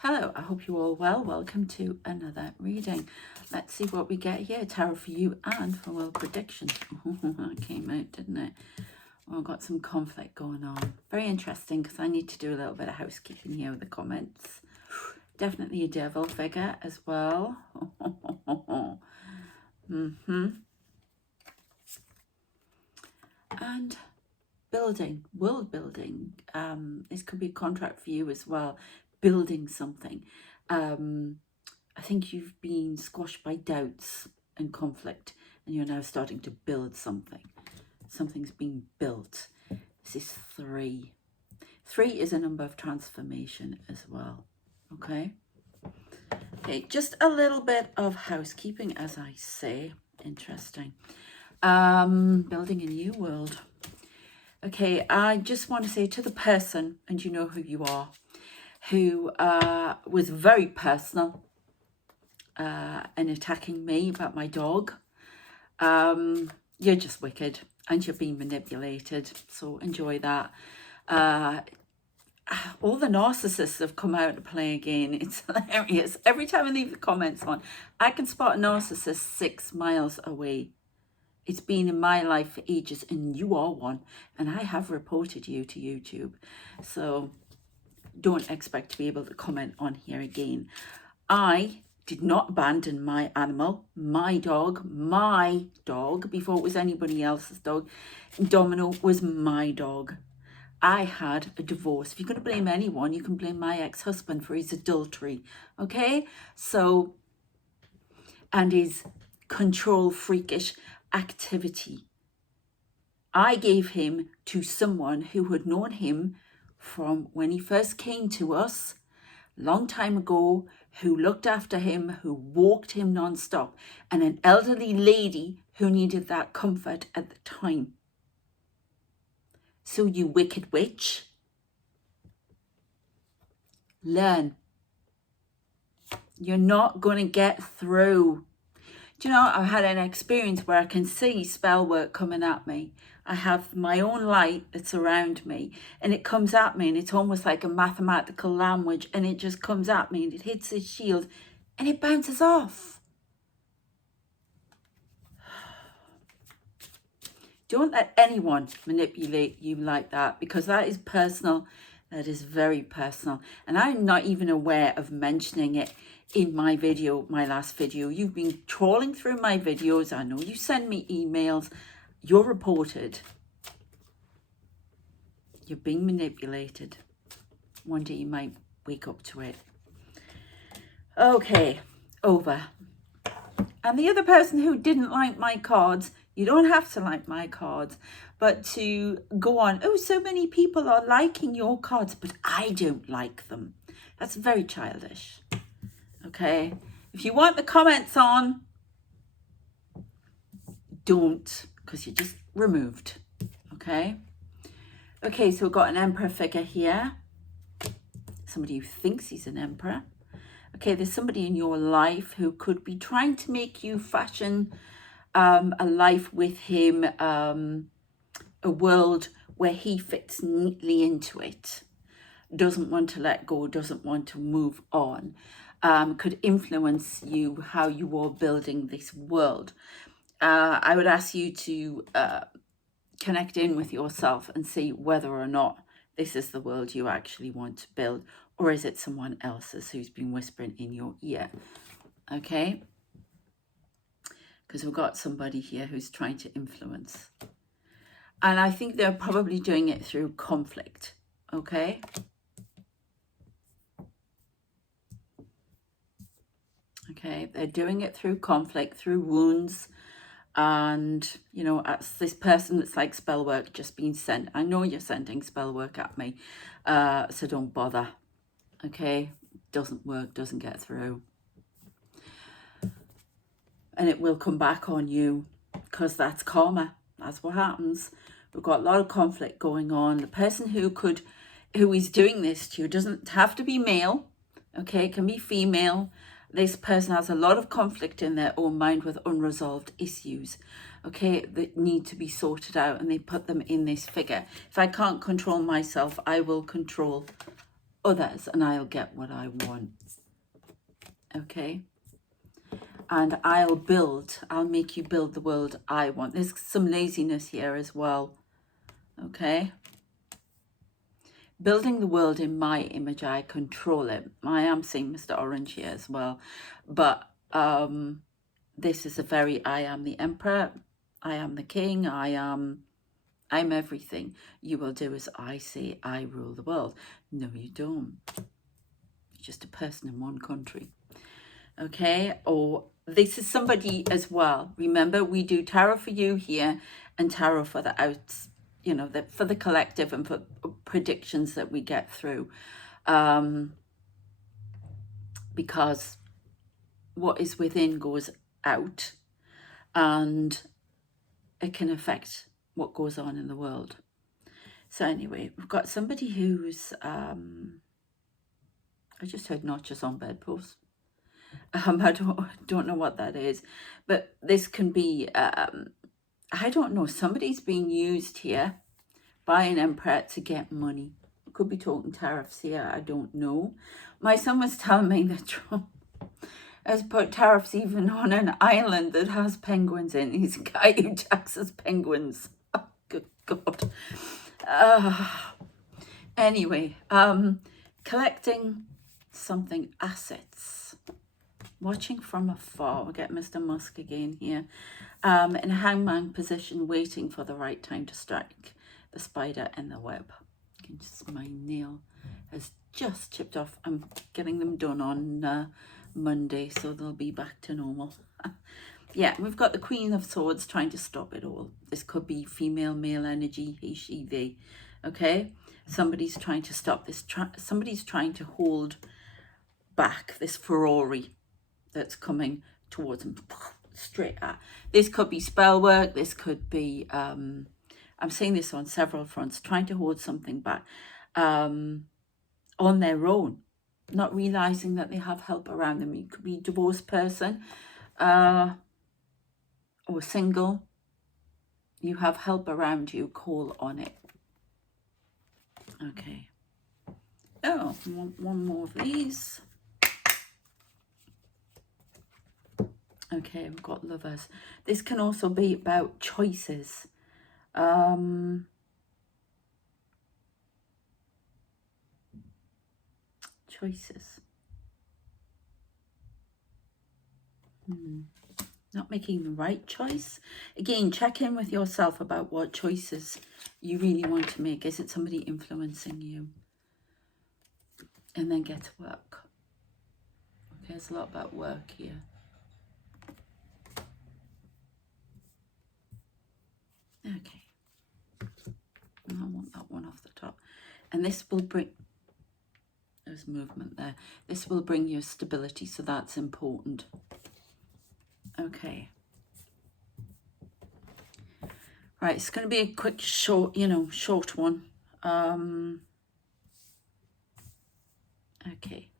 Hello, I hope you're all well. Welcome to another reading. Let's see what we get here. Tarot for you and for world predictions. That came out, didn't it? Well, I've got some conflict going on. Very interesting because I need to do a little bit of housekeeping here with the comments. Definitely a devil figure as well. And building, world building. This could be a contract for you as well. Building something. I think you've been squashed by doubts and conflict, and you're now starting to build something. Something's being built. This is 3. 3 is a number of transformation as well. Okay. Okay, just a little bit of housekeeping, as I say. Interesting. Building a new world. Okay, I just want to say to the person, and you know who you are, who was very personal in attacking me about my dog. You're just wicked and you're being manipulated, so enjoy that. All the narcissists have come out to play again. It's hilarious. Every time I leave the comments on, I can spot a narcissist 6 miles away. It's been in my life for ages, and you are one, and I have reported you to YouTube, so don't expect to be able to comment on here again. I did not abandon my animal, my dog, before it was anybody else's dog. Domino was my dog. I had a divorce. If you're going to blame anyone, you can blame my ex-husband for his adultery, okay? So, and his control freakish activity. I gave him to someone who had known him from when he first came to us, long time ago, who looked after him, who walked him non-stop, and an elderly lady who needed that comfort at the time. So you wicked witch, learn. You're not going to get through. Do you know, I've had an experience where I can see spell work coming at me. I have my own light that's around me, and it comes at me, and it's almost like a mathematical language, and it just comes at me, and it hits this shield, and it bounces off. Don't let anyone manipulate you like that, because that is personal. That is very personal. And I'm not even aware of mentioning it in my video, my last video. You've been trawling through my videos. I know you send me emails. You're reported. You're being manipulated. One day you might wake up to it. Okay, over. And the other person who didn't like my cards, you don't have to like my cards, but to go on, oh, so many people are liking your cards, but I don't like them. That's very childish. Okay? If you want the comments on, don't, because you're just removed. Okay? Okay, so we've got an emperor figure here. Somebody who thinks he's an emperor. Okay, there's somebody in your life who could be trying to make you fashion a life with him, a world where he fits neatly into it, doesn't want to let go, doesn't want to move on, could influence you, how you are building this world. I would ask you to connect in with yourself and see whether or not this is the world you actually want to build, or is it someone else's who's been whispering in your ear. Okay? Because we've got somebody here who's trying to influence. And I think they're probably doing it through conflict. Okay? Okay, they're doing it through conflict, through wounds. And, you know, as this person that's like spell work just being sent. I know you're sending spell work at me, so don't bother. Okay? Doesn't work, doesn't get through. And it will come back on you, because that's karma. That's what happens. We've got a lot of conflict going on. The person who is doing this to you doesn't have to be male. Okay, it can be female. This person has a lot of conflict in their own mind with unresolved issues, okay, that need to be sorted out, and they put them in this figure. If I can't control myself, I will control others and I'll get what I want. Okay? And I'll make you build the world I want. There's some laziness here as well. Okay? Building the world in my image, I control it. I am seeing Mr. Orange here as well. But this is a very, I am the emperor, I am the king, I'm everything. You will do as I say, I rule the world. No, you don't. You're just a person in one country. Okay? Or this is somebody as well. Remember, we do tarot for you here and tarot for the outs, you know, for the collective and for predictions that we get through. Because what is within goes out and it can affect what goes on in the world. So anyway, we've got somebody who's, I just heard notches on bedposts. I don't know what that is, but this can be, I don't know, somebody's being used here by an emperor to get money. Could be talking tariffs here, I don't know. My son was telling me that Trump has put tariffs even on an island that has penguins in. He's a guy who taxes penguins. Oh, good God. Anyway, collecting something, assets. Watching from afar. We'll get Mr. Musk again here. In a hangman position, waiting for the right time to strike the spider in the web. My nail has just chipped off. I'm getting them done on Monday, so they'll be back to normal. Yeah, we've got the Queen of Swords trying to stop it all. This could be female, male energy, he, she, they. Okay? Somebody's trying to stop this. Somebody's trying to hold back this Ferrari that's coming towards them straight at. This could be spell work. This could be, I'm seeing this on several fronts, trying to hold something back on their own, not realizing that they have help around them. You could be a divorced person or single. You have help around you. Call on it. Okay. Oh, one more of these. Okay, we've got lovers. This can also be about choices. Choices. Not making the right choice. Again, check in with yourself about what choices you really want to make. Is it somebody influencing you? And then get to work. Okay, there's a lot about work here. Okay. And I want that one off the top. And this will bring, there's movement there. This will bring you stability, so that's important. Okay. Right, it's going to be a quick, short, short one. Okay.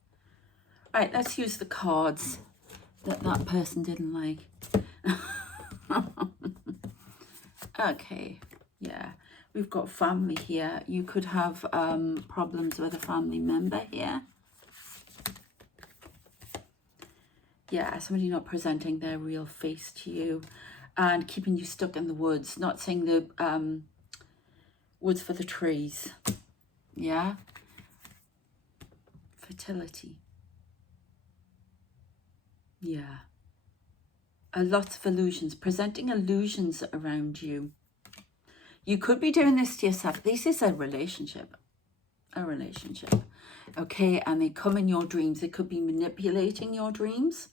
Right, let's use the cards that person didn't like. Okay, yeah. We've got family here. You could have problems with a family member here. Yeah, somebody not presenting their real face to you and keeping you stuck in the woods, not seeing the woods for the trees. Yeah. Fertility. Yeah. A lot of illusions, presenting illusions around you. You could be doing this to yourself. This is a relationship. A relationship. Okay, and they come in your dreams. They could be manipulating your dreams.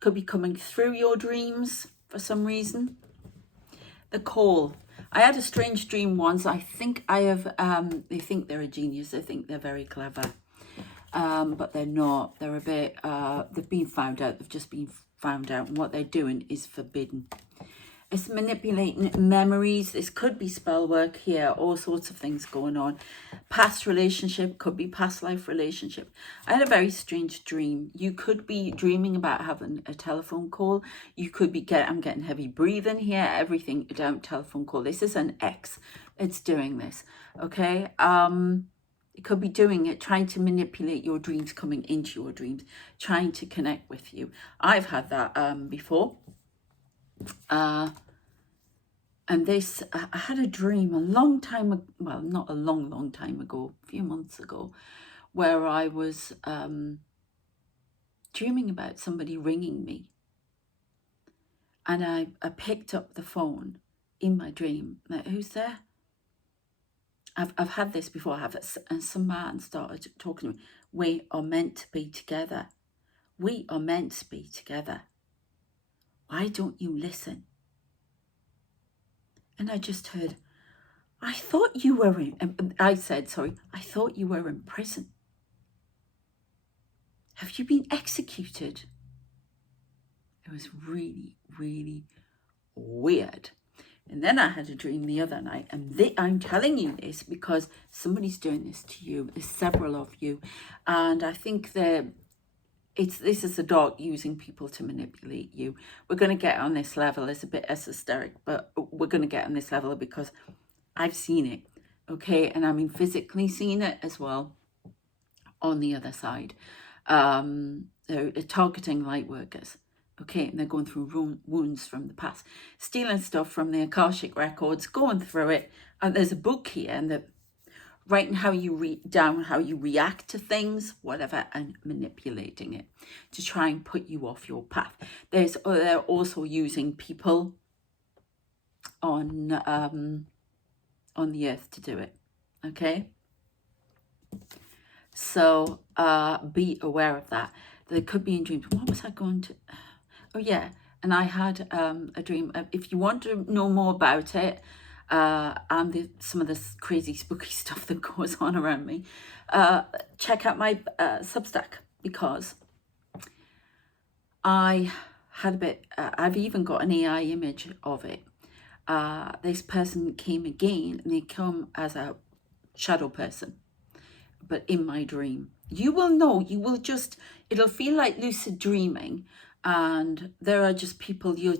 Could be coming through your dreams for some reason. The call. I had a strange dream once. I think I have, they think they're a genius. They think they're very clever. But they're not. They're a bit, they've been found out. They've just been found out. And what they're doing is forbidden. It's manipulating memories. This could be spell work here. All sorts of things going on. Past relationship. Could be past life relationship. I had a very strange dream. You could be dreaming about having a telephone call. You could be I'm getting heavy breathing here. Everything down telephone call. This is an ex. It's doing this. Okay. It could be doing it, trying to manipulate your dreams, coming into your dreams, trying to connect with you. I've had that before. And this, I had a dream a long time ago, well, not a long time ago, a few months ago, where I was dreaming about somebody ringing me. And I picked up the phone in my dream. Like, who's there? I've had this before. And some man started talking to me. We are meant to be together. We are meant to be together. Why don't you listen? And I just heard, I thought you were in, I said, sorry, I thought you were in prison. Have you been executed? It was really, really weird. And then I had a dream the other night, and I'm telling you this because somebody's doing this to you. There's several of you, and I think this is the dark using people to manipulate you. We're going to get on this level. It's a bit esoteric, but we're going to get on this level because I've seen it, okay? And I mean physically seen it as well on the other side. They're targeting light workers. Okay, and they're going through wounds from the past, stealing stuff from the Akashic records, going through it. And there's a book here, and they're writing how you how you react to things, whatever, and manipulating it to try and put you off your path. They're also using people on the earth to do it. Okay, so be aware of that. They could be in dreams. What was I going to? Oh yeah, and I had a dream. If you want to know more about it, and some of this crazy spooky stuff that goes on around me, check out my Substack, because I had a bit, I've even got an AI image of it. This person came again, and they come as a shadow person, but in my dream. You will know, it'll feel like lucid dreaming, and there are just people you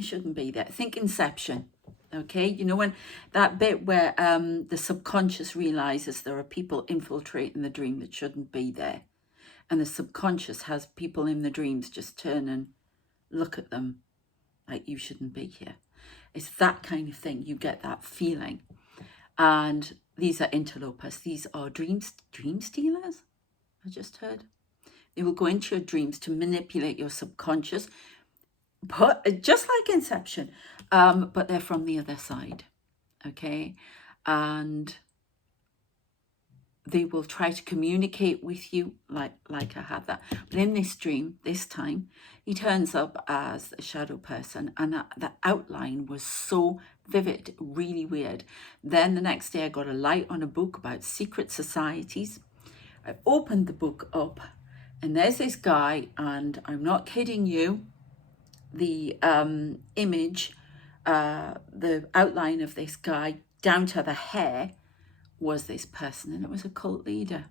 shouldn't be there. Think Inception, okay? You know, when that bit where the subconscious realizes there are people infiltrating the dream that shouldn't be there, and the subconscious has people in the dreams just turn and look at them like, you shouldn't be here. It's that kind of thing. You get that feeling. And these are interlopers. These are dream stealers, I just heard. They will go into your dreams to manipulate your subconscious, but just like Inception, but they're from the other side, okay? And they will try to communicate with you like I had that. But in this dream, this time, he turns up as a shadow person, and the outline was so vivid, really weird. Then the next day I got a light on a book about secret societies. I opened the book up, and there's this guy, and I'm not kidding you, the image, the outline of this guy down to the hair was this person, and it was a cult leader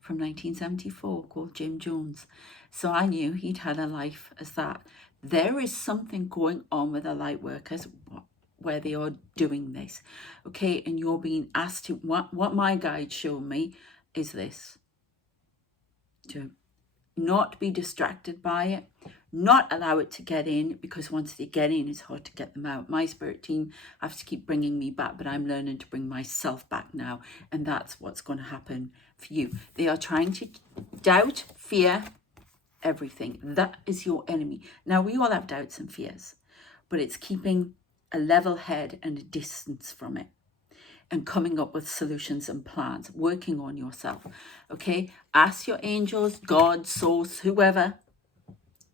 from 1974 called Jim Jones. So I knew he'd had a life as that. There is something going on with the light workers where they are doing this, okay? And you're being asked to, what my guide showed me is this, to not be distracted by it, not allow it to get in, because once they get in, it's hard to get them out. My spirit team have to keep bringing me back, but I'm learning to bring myself back now, and that's what's going to happen for you. They are trying to doubt, fear, everything. That is your enemy. Now, we all have doubts and fears, but it's keeping a level head and a distance from it, and coming up with solutions and plans, working on yourself, okay? Ask your angels, God, source, whoever,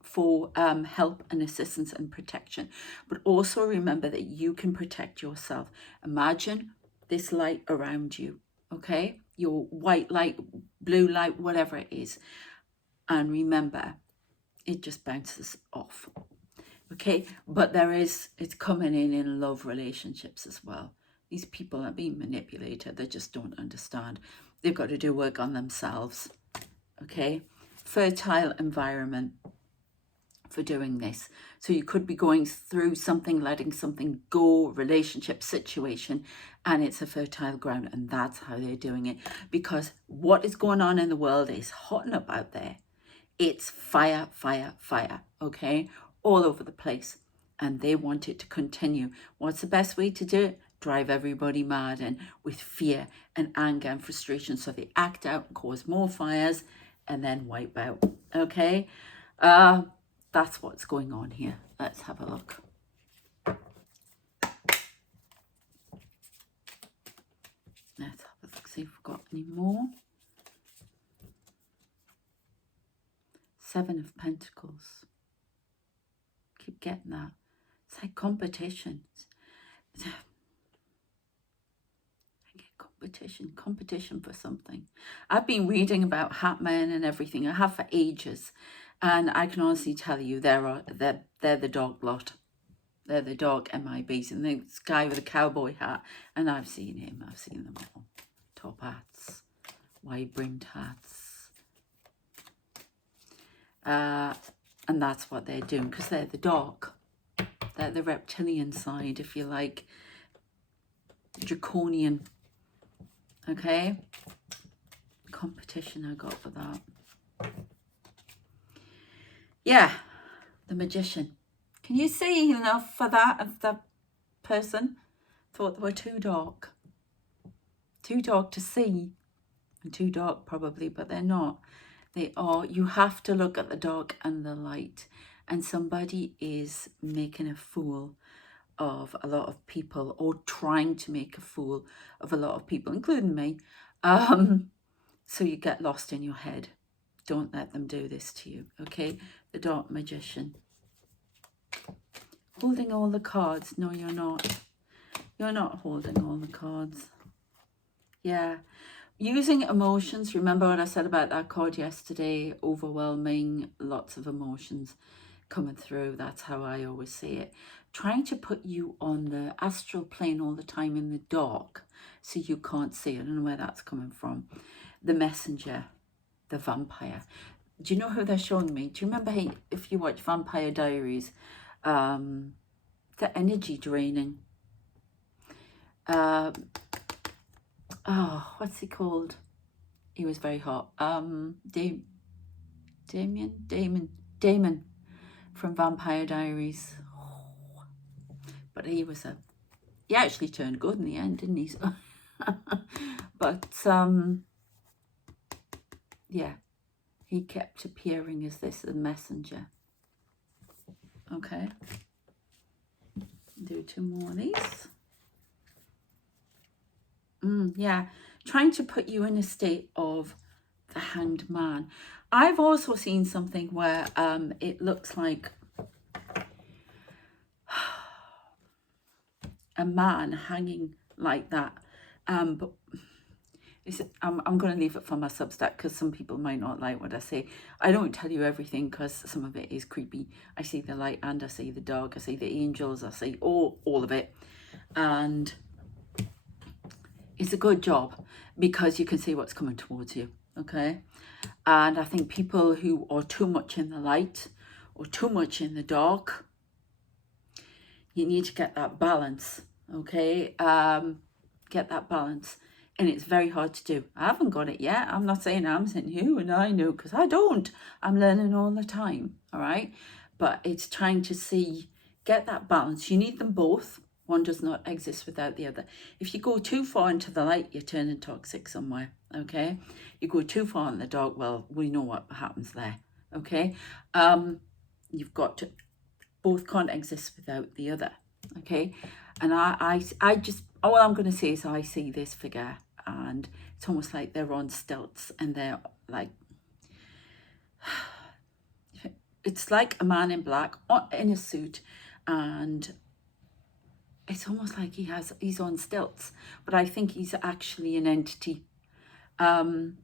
for help and assistance and protection. But also remember that you can protect yourself. Imagine this light around you, okay? Your white light, blue light, whatever it is. And remember, it just bounces off, okay? But it's coming in love relationships as well. These people are being manipulated. They just don't understand. They've got to do work on themselves, okay? Fertile environment for doing this. So you could be going through something, letting something go, relationship situation, and it's a fertile ground, and that's how they're doing it. Because what is going on in the world is hot enough out there. It's fire, fire, fire, okay? All over the place. And they want it to continue. What's the best way to do it? Drive everybody mad and with fear and anger and frustration. So they act out and cause more fires and then wipe out, okay? That's what's going on here. Let's have a look. Let's have a look, see if we've got any more. 7 of Pentacles. Keep getting that. It's like competition. I get competition for something. I've been reading about hat men and everything. I have for ages. And I can honestly tell you, they're the dog lot. They're the dog MIBs. And this guy with a cowboy hat. And I've seen him. I've seen them all. Top hats. Wide-brimmed hats. And that's what they're doing. Because they're the dog. They're the reptilian side, if you like. Draconian. Okay? Competition I got for that. Yeah, the Magician. Can you see enough for that of the person? Thought they were too dark. Too dark to see. And too dark probably, but they're not. They are. You have to look at the dark and the light. And somebody is making a fool of a lot of people, or trying to make a fool of a lot of people, including me. So you get lost in your head. Don't let them do this to you, okay? The Dark Magician. Holding all the cards. No, you're not. You're not holding all the cards. Yeah. Using emotions. Remember what I said about that card yesterday? Overwhelming, lots of emotions coming through. That's how I always see it. Trying to put you on the astral plane all the time in the dark so you can't see. I don't know where that's coming from. The Messenger, the vampire. Do you know who they're showing me? Do you remember, hey, if you watch Vampire Diaries, the energy draining. Oh, what's he called? He was very hot. Damon from Vampire Diaries. But he actually turned good in the end, didn't he? So but yeah, he kept appearing as this, the messenger. Okay, do 2 more of these. Yeah, trying to put you in a state of the Hanged Man. I've also seen something where it looks like a man hanging like that. But I'm going to leave it for my Substack because some people might not like what I say. I don't tell you everything because some of it is creepy. I see the light and I see the dark. I see the angels. I see all of it. And it's a good job because you can see what's coming towards you. Okay. And I think people who are too much in the light or too much in the dark, you need to get that balance. Okay. Get that balance. And it's very hard to do. I haven't got it yet. I'm not saying I'm saying you and I know, because I don't. I'm learning all the time. All right. But it's trying to get that balance. You need them both. One does not exist without the other. If you go too far into the light, you're turning toxic somewhere. Okay. You go too far in the dark, well, we know what happens there. Okay. You've got to, both can't exist without the other. Okay. And I just, all I'm going to say is I see this figure and it's almost like they're on stilts and they're like, it's like a man in black in a suit, and it's almost like he's on stilts, but I think he's actually an entity. And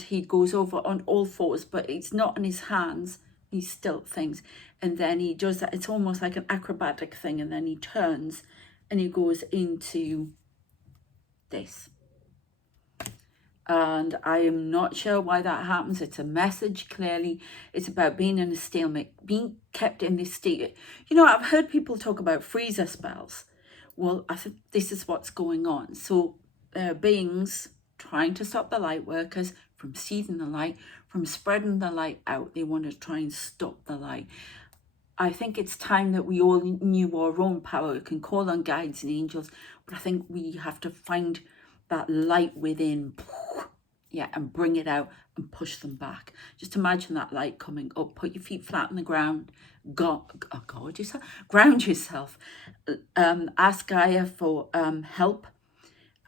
he goes over on all fours, but it's not in his hands, these stilt things. And then he does that, it's almost like an acrobatic thing, and then he turns and he goes into this. And I am not sure why that happens. It's a message, clearly. It's about being in a stalemate, being kept in this state. You know, I've heard people talk about freezer spells. Well, I think this is what's going on. So there are beings trying to stop the light workers from seeing the light, from spreading the light out. They want to try and stop the light. I think it's time that we all knew our own power. We can call on guides and angels, but I think we have to find that light within, yeah, and bring it out and push them back. Just imagine that light coming up. Put your feet flat on the ground. Ground yourself. Ask Gaia for help.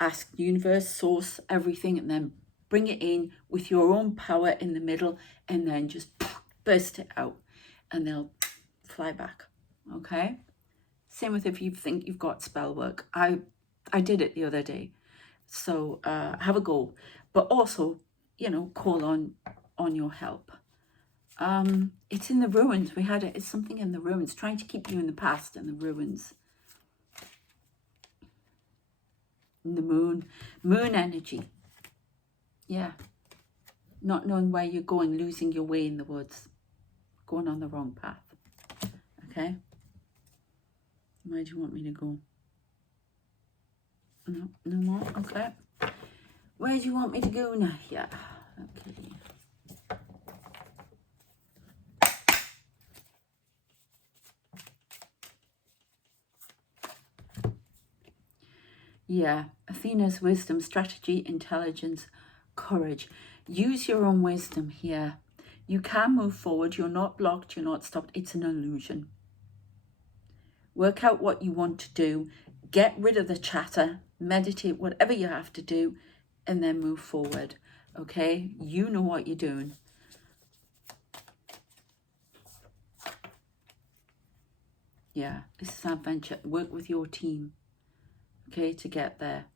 Ask the universe, source, everything, and then bring it in with your own power in the middle, and then just burst it out, and they'll fly back. Okay? Same with if you think you've got spell work. I did it the other day. So have a go, but also, you know, call on your help. It's in the ruins. We had it. It's something in the ruins, trying to keep you in the past and the ruins. In the moon energy. Yeah. Not knowing where you're going, losing your way in the woods, going on the wrong path. Okay. Where do you want me to go? No, no more. Okay. Where do you want me to go now? Yeah. Okay. Yeah. Athena's wisdom, strategy, intelligence, courage. Use your own wisdom here. You can move forward. You're not blocked. You're not stopped. It's an illusion. Work out what you want to do. Get rid of the chatter. Meditate, whatever you have to do, and then move forward. Okay? You know what you're doing. Yeah, this is an adventure. Work with your team, okay, to get there.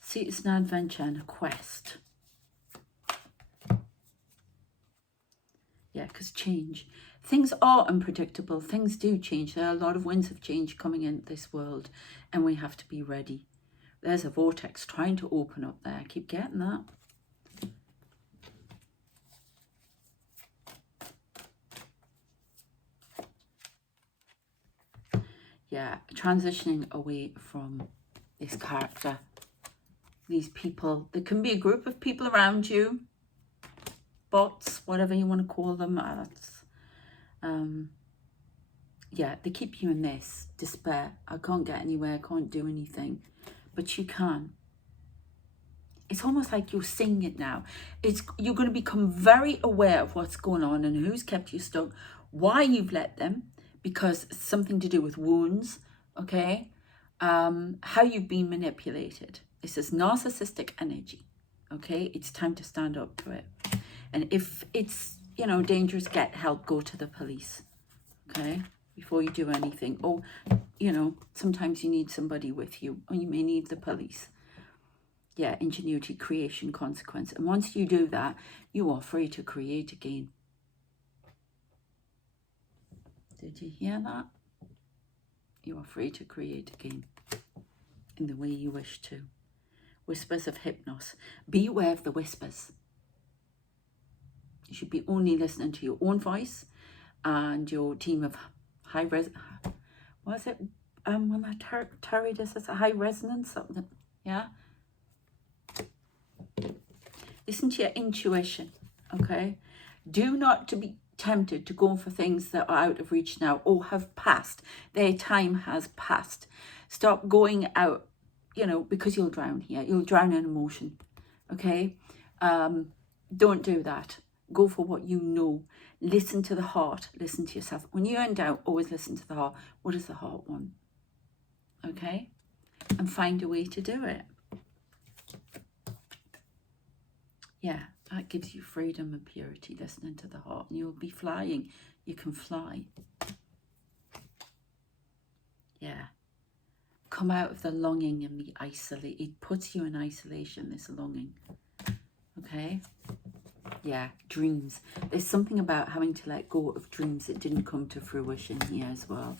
See, it's an adventure and a quest. Yeah, because change. Things are unpredictable. Things do change. There are a lot of winds of change coming into this world, and we have to be ready. There's a vortex trying to open up there. I keep getting that. Yeah, transitioning away from this character. These people. There can be a group of people around you. Bots, whatever you want to call them. Yeah, they keep you in this despair. I can't get anywhere, I can't do anything. But you can. It's almost like you're seeing it now. You're going to become very aware of what's going on and who's kept you stuck, why you've let them, because it's something to do with wounds, okay? How you've been manipulated. This is narcissistic energy, okay? It's time to stand up to it. And if it's, you know, dangerous, get help, go to the police, okay? Before you do anything. Or, you know, sometimes you need somebody with you, or you may need the police. Yeah, ingenuity, creation, consequence. And once you do that, you are free to create again. Did you hear that? You are free to create again in the way you wish to. Whispers of hypnos. Be aware of the whispers. You should be only listening to your own voice and your team of high res. What is it? When that Terry does this, a high resonance, something. Yeah. Listen to your intuition. Okay. Do not to be tempted to go for things that are out of reach now or have passed. Their time has passed. Stop going out, you know, because you'll drown here. You'll drown in emotion. Okay. Don't do that. Go for what you know. Listen to the heart. Listen to yourself. When you're in doubt, always listen to the heart. What does the heart want? Okay? And find a way to do it. Yeah, that gives you freedom and purity, listening to the heart. And you'll be flying. You can fly. Yeah. Come out of the longing and the isolate. It puts you in isolation, this longing. Okay? Yeah, dreams. There's something about having to let go of dreams that didn't come to fruition here as well.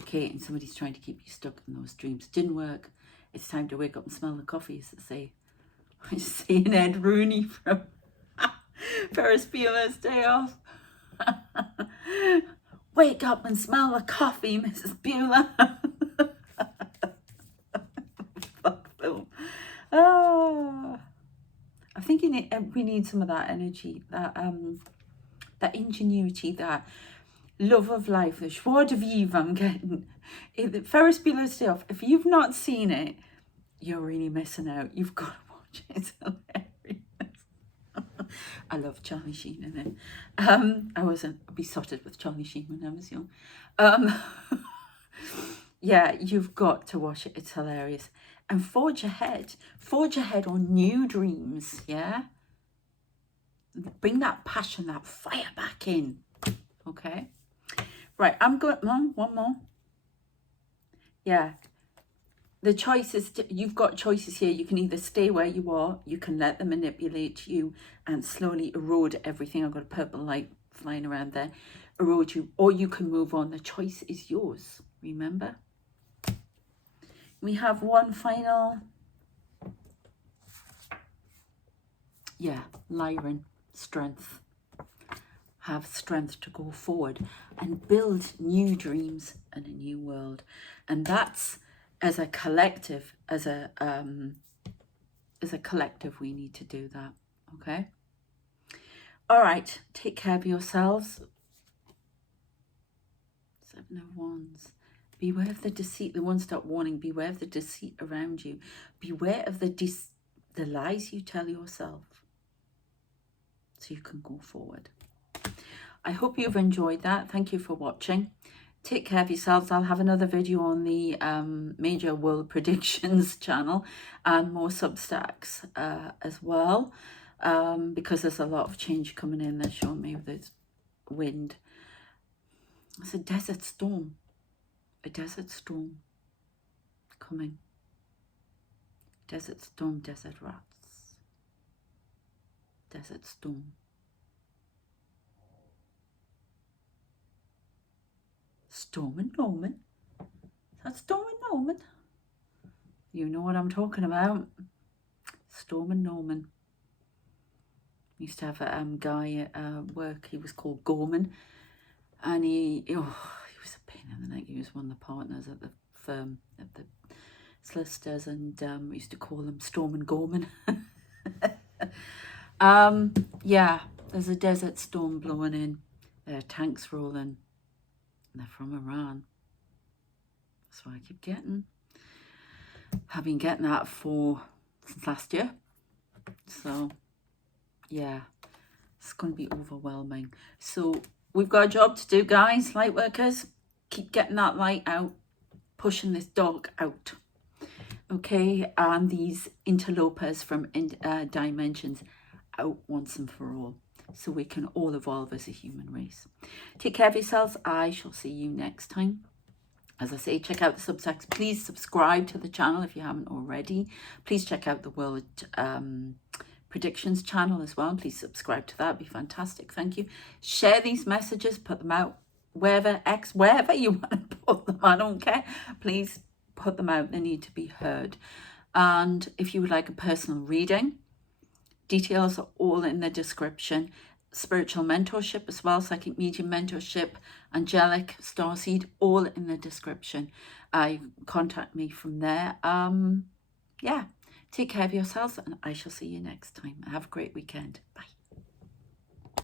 Okay, and somebody's trying to keep you stuck in those dreams. Didn't work. It's time to wake up and smell the coffee, as they say. I'm seeing Ed Rooney from Ferris Bueller's Day Off. Wake up and smell the coffee, Mrs. Bueller. Fuck film. Oh, I think we need some of that energy, that ingenuity, that love of life, the joie de vivre I'm getting. Ferris Bueller's Day Off, if you've not seen it, you're really missing out. You've got to watch it. It's hilarious. I love Charlie Sheen in it. I was besotted with Charlie Sheen when I was young. Yeah, you've got to watch it. It's hilarious. And forge ahead on new dreams. Yeah, bring that passion, that fire back in. Okay, right, I'm going one more. Yeah, the choices, you've got choices here. You can either stay where you are, you can let them manipulate you and slowly erode everything. I've got a purple light flying around there, erode you, or you can move on. The choice is yours, remember? We have one final, yeah, Lyran, strength. Have strength to go forward and build new dreams and a new world. And that's, as a collective, as a collective, we need to do that. Okay. All right. Take care of yourselves. 7 of Wands. Beware of the deceit. The one-stop warning. Beware of the deceit around you. Beware of the lies you tell yourself, so you can go forward. I hope you've enjoyed that. Thank you for watching. Take care of yourselves. I'll have another video on the Major World Predictions channel and more Substacks as well, because there's a lot of change coming in. They're showing me with this wind. It's a desert storm. A desert storm coming. Desert storm, desert rats. Desert storm. Storm and Norman. Is that Storm and Norman? You know what I'm talking about. Storm and Norman. We used to have a guy at work. He was called Gorman, and he was a pain in the neck. He was one of the partners at the firm, at the solicitors, and we used to call him Storm and Gorman. Yeah, there's a desert storm blowing in. There are tanks rolling. And they're from Iran. That's what I keep getting. I've been getting that since last year. So, yeah, it's going to be overwhelming. So, we've got a job to do, guys, light workers. Keep getting that light out, pushing this dog out. Okay, and these interlopers from dimensions out once and for all, so we can all evolve as a human race. Take care of yourselves. I shall see you next time. As I say, check out the Substacks. Please subscribe to the channel if you haven't already. Please check out the World Predictions channel as well. Please subscribe to that. It'd be fantastic. Thank you. Share these messages. Put them out wherever you want to put them. I don't care. Please put them out. They need to be heard. And if you would like a personal reading, details are all in the description. Spiritual mentorship as well, psychic medium mentorship, angelic, starseed, all in the description. Contact me from there. Yeah, take care of yourselves, and I shall see you next time. Have a great weekend. Bye.